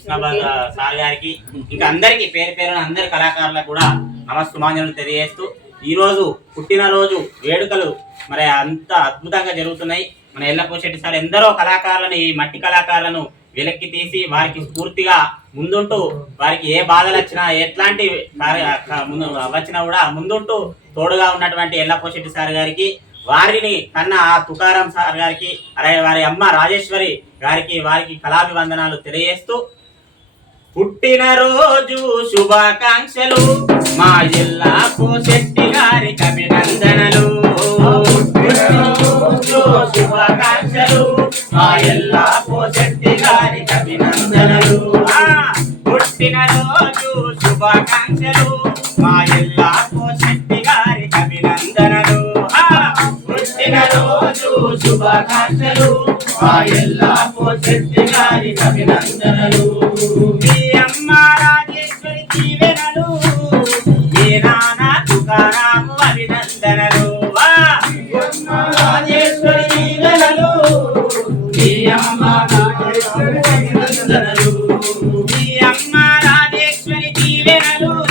Krishnabad sir గారికి ఇంకా అందరికి పేరు పేరున అందరి కళాకారులకు కూడా నమస్సుమాంజలు తెలియజేస్తూ ఈ రోజు పుట్టినరోజు వేడుకలు మరి అంత అద్భుతంగా జరుగుతున్నాయి. మన ఎల్లపోశెట్టి సార్ ఎందరో కళాకారులను ఈ మట్టి కళాకారులను వెలక్కి తీసి వారికి స్ఫూర్తిగా ముందుంటూ వారికి ఏ బాధలు వచ్చినా ఎట్లాంటి ముందు వచ్చినా కూడా ముందుంటూ తోడుగా ఉన్నటువంటి ఎల్లపోశెట్టి సార్ గారికి వారిని కన్న ఆ తుకారాం సార్ గారికి అలాగే వారి అమ్మ రాజేశ్వరి గారికి వారికి కళాభివందనాలు తెలియజేస్తూ పుట్టినరోజు శుభాకాంక్షలు. మా జిల్లా పోశెట్టి గారికి అభినందనలు. శుభాకాంక్షలు. మా జిల్లా పోశెట్టి గారికి అభినందనలు. ఆ, పుట్టినరోజు శుభాకాంక్షలు. మా జిల్లా పోశెట్టి గారికి అభినందనలు. పుట్టిన పుట్టినరోజు శుభాకాంక్షలు. మా ఎల్లా పోశెట్టి గారికి అభినందనలు. అమ్మ రాజేశ్వరి దీవెనలు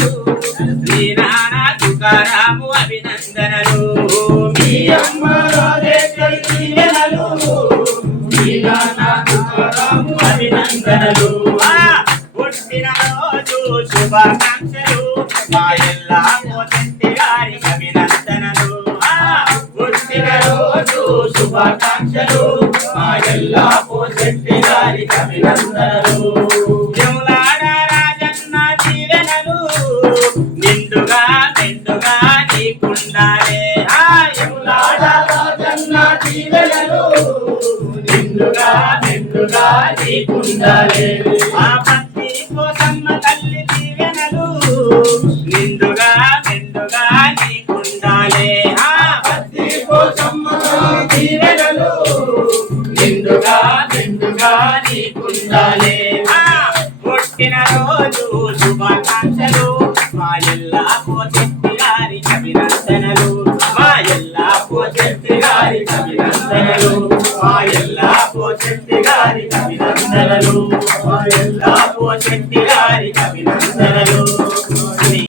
మీ నాన్న తుకారాము అభినందనలు. మీ అమ్మ రాజేశ్వరి దీవెనలు మీ నాన్న తుకారాము అభినందనలు. ఆ, పుట్టినరోజు శుభాకాంక్షలు. మా ఎల్లా పోతంటి గారి అభినందనలు. శుభాకాంక్షలు. మా ఎల్లా అభినందనలు. ఆ పత్తి కోసమ్మ తల్లి దీవెనలు నిండుగా నిండుగా నీకుండాలే. ఆ పత్తి కోసమ్మ దీవెనలు నిండుగా నిండుగా నీకుండాలే. ఆ పుట్టినరోజు శుభాకాంక్షలు మా ఎల్లా పోచెట్టి గారి అభినందనలు మా ఎల్లా పోచెట్టి గారి అభినందనలు అభినందనలు పోచెట్టి గారి అభినందనలు అని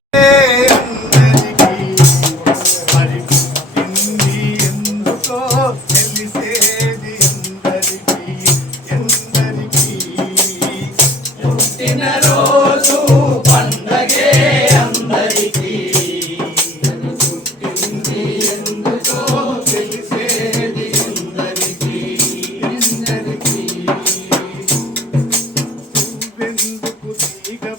comigo.